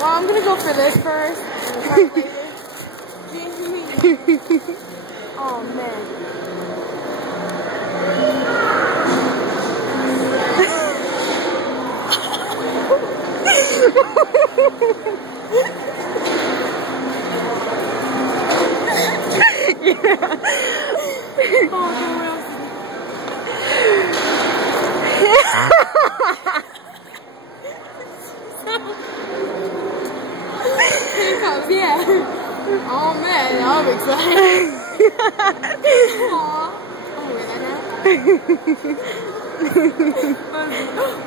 Well, I'm gonna go for this first. And the card later. Oh man. Handcuffs, yeah. Oh man, I'm excited. Aww. I'm gonna wear that now.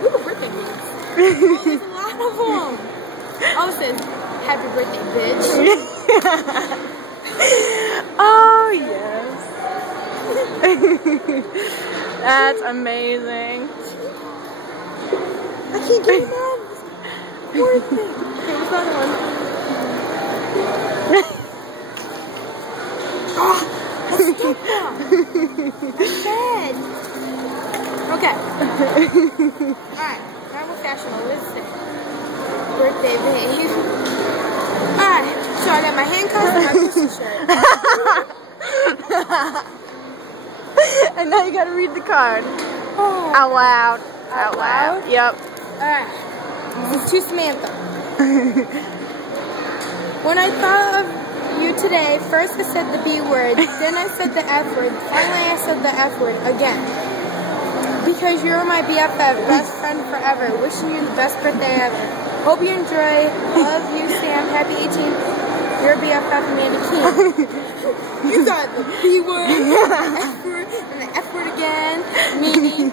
Ooh, birthday cakes. Oh, there's a lot of them. Oh, it says, happy birthday, bitch. Oh, yes. That's amazing. I can't get it on. Poor thing. Okay, what's the other one? Oh, that's stuck now. I'm dead. Okay. Alright, now we're fashionable. What is it? Birthday babe. Alright, so I got my handcuffs and my pussy shirt. And now you gotta read the card. Oh. Out loud. Out loud? Yep. Alright. This is to Samantha. When I thought of you today, first I said the B word, then I said the F word, finally I said the F word again. Because you're my BFF, best friend forever. Wishing you the best birthday ever. Hope you enjoy. Love you, Sam. Happy 18th. Your BFF, Amanda King. You got the B word, the F word, and the F word again, meaning